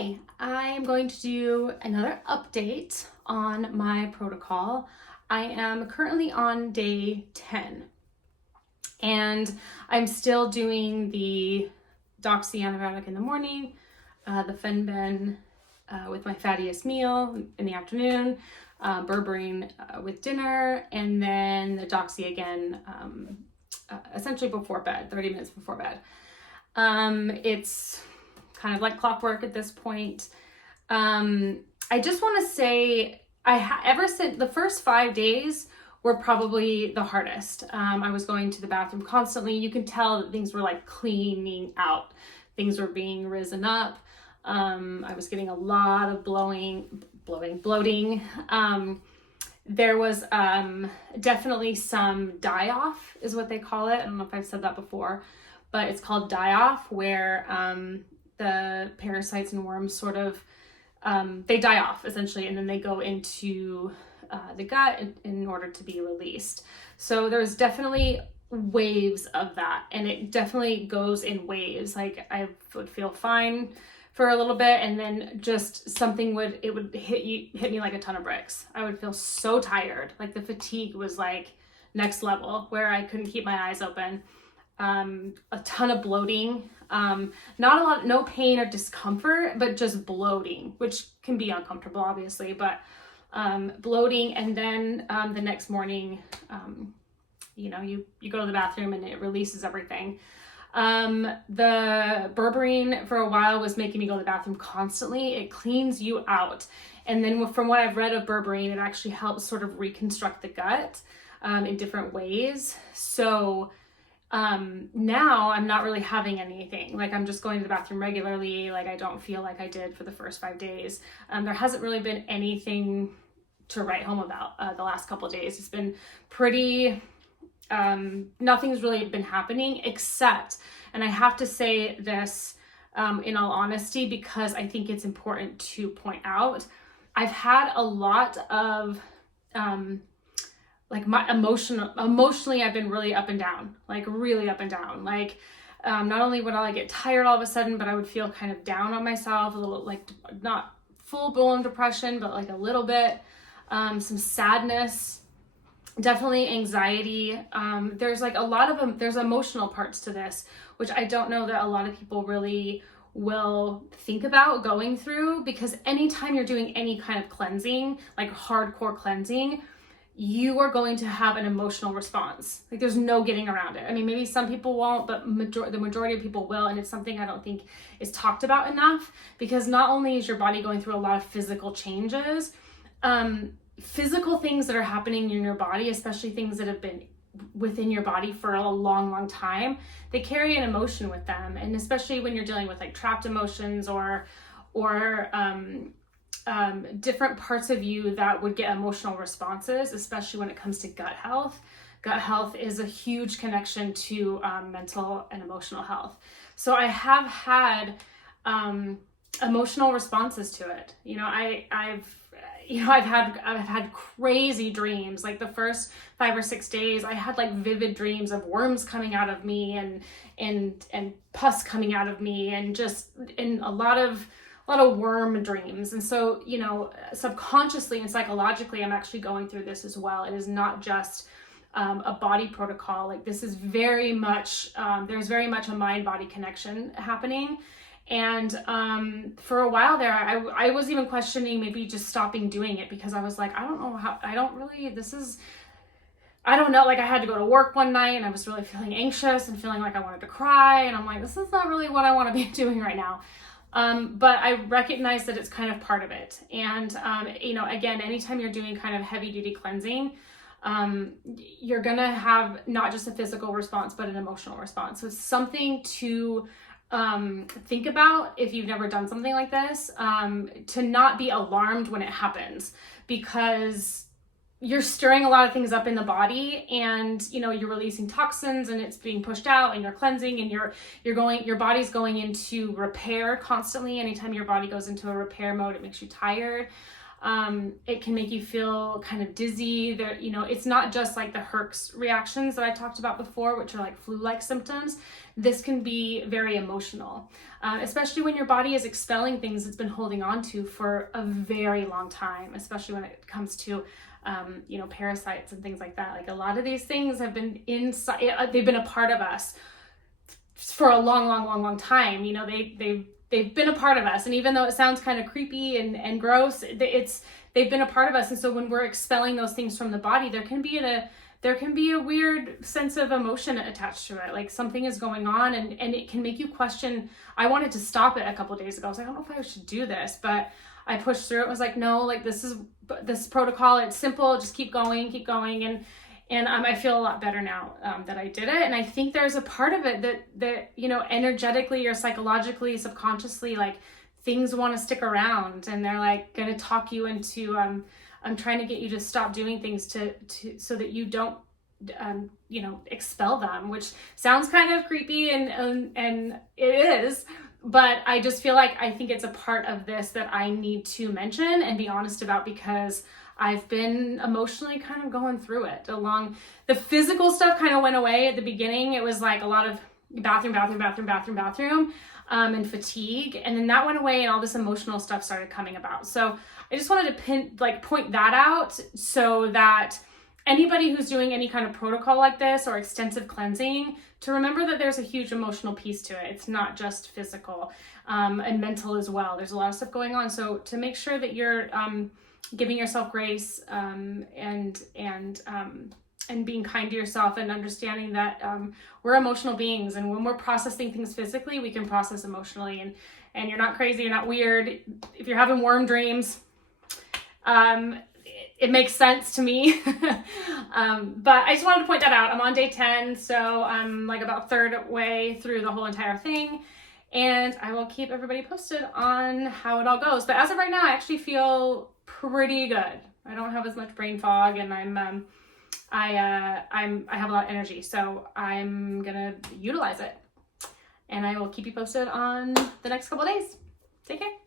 Hi, I am going to do another update on my protocol. I am currently on day 10 and I'm still doing the doxy antibiotic in the morning, the Fenben with my fattiest meal in the afternoon, berberine with dinner, and then the doxy again essentially before bed, 30 minutes before bed. It's kind of like clockwork at this point. I just want to say ever since the first 5 days were probably the hardest. I was going to the bathroom constantly. You can tell that things were like cleaning out. Things were being risen up. I was getting a lot of bloating. There was definitely some die-off is what they call it. I don't know if I've said that before, but it's called die-off, where the parasites and worms sort of, they die off essentially, and then they go into the gut in order to be released. So there's definitely waves of that, and it definitely goes in waves. Like I would feel fine for a little bit, and then just something would hit me like a ton of bricks. I would feel so tired. Like the fatigue was like next level, where I couldn't keep my eyes open. A ton of bloating, no pain or discomfort, but just bloating, which can be uncomfortable, obviously, but bloating. And then the next morning, you go to the bathroom and it releases everything. The berberine for a while was making me go to the bathroom constantly. It cleans you out. And then from what I've read of berberine, it actually helps sort of reconstruct the gut in different ways. So now I'm not really having anything. Like I'm just going to the bathroom regularly. Like I don't feel like I did for the first 5 days. There hasn't really been anything to write home about the last couple of days. It's been pretty, nothing's really been happening except, and I have to say this in all honesty, because I think it's important to point out, I've had a lot of, like my emotionally, I've been really up and down, like really up and down. Like, not only would I like get tired all of a sudden, but I would feel kind of down on myself, a little, like not full blown depression, but like a little bit, some sadness, definitely anxiety. There's like a lot of them. There's emotional parts to this, which I don't know that a lot of people really will think about going through, because anytime you're doing any kind of cleansing, like hardcore cleansing, you are going to have an emotional response. Like there's no getting around it. I mean, maybe some people won't, but the majority of people will. And it's something I don't think is talked about enough, because not only is your body going through a lot of physical changes, physical things that are happening in your body, especially things that have been within your body for a long time, they carry an emotion with them. And especially when you're dealing with like trapped emotions or different parts of you that would get emotional responses, especially when it comes to gut health. Gut health is a huge connection to mental and emotional health. So I have had emotional responses to it. I've had crazy dreams. Like the first 5 or 6 days, I had like vivid dreams of worms coming out of me and pus coming out of me, and just in a lot of worm dreams. And so, subconsciously and psychologically, I'm actually going through this as well. It is not just a body protocol. Like this is very much, there's very much a mind-body connection happening. And for a while there, I was even questioning maybe just stopping doing it, because I was like, I don't know how, I don't know, like I had to go to work one night and I was really feeling anxious and feeling like I wanted to cry. And I'm like, this is not really what I want to be doing right now. But I recognize that it's kind of part of it. And, again, anytime you're doing kind of heavy duty cleansing, you're going to have not just a physical response, but an emotional response. So it's something to think about if you've never done something like this, to not be alarmed when it happens, because you're stirring a lot of things up in the body, and you're releasing toxins and it's being pushed out, and you're cleansing, and your body's going into repair constantly. Anytime your body goes into a repair mode, it makes you tired. It can make you feel kind of dizzy. There, you know, it's not just like the Herx reactions that I talked about before, which are like flu-like symptoms. This can be very emotional, especially when your body is expelling things it's been holding on to for a very long time, especially when it comes to you know, parasites and things like that. Like a lot of these things have been inside, they've been a part of us for a long time. You know, they've been a part of us, and even though it sounds kind of creepy and gross, they've been a part of us. And so when we're expelling those things from the body, there can be a weird sense of emotion attached to it. Like something is going on, and it can make you question. I wanted to stop it a couple days ago. I was like, I don't know if I should do this, but I pushed through it. Was like, no, like this protocol, it's simple, just keep going. And I feel a lot better now that I did it. And I think there's a part of it that, you know, energetically or psychologically, subconsciously, like things want to stick around, and they're like going to talk you into, I'm trying to get you to stop doing things to so that you don't, you know, expel them, which sounds kind of creepy and it is. But I just feel like I think it's a part of this that I need to mention and be honest about, because I've been emotionally kind of going through it. Along the physical stuff kind of went away at the beginning. It was like a lot of bathroom, and fatigue. And then that went away and all this emotional stuff started coming about. So I just wanted to point that out, so that anybody who's doing any kind of protocol like this or extensive cleansing, to remember that there's a huge emotional piece to it. It's not just physical, and mental as well. There's a lot of stuff going on. So to make sure that you're giving yourself grace, and being kind to yourself, and understanding that we're emotional beings, and when we're processing things physically, we can process emotionally. And you're not crazy, you're not weird. If you're having worm dreams, it makes sense to me. But I just wanted to point that out. I'm on day 10, so I'm like about third way through the whole entire thing. And I will keep everybody posted on how it all goes. But as of right now, I actually feel pretty good. I don't have as much brain fog, and I have a lot of energy, so I'm gonna utilize it. And I will keep you posted on the next couple of days. Take care.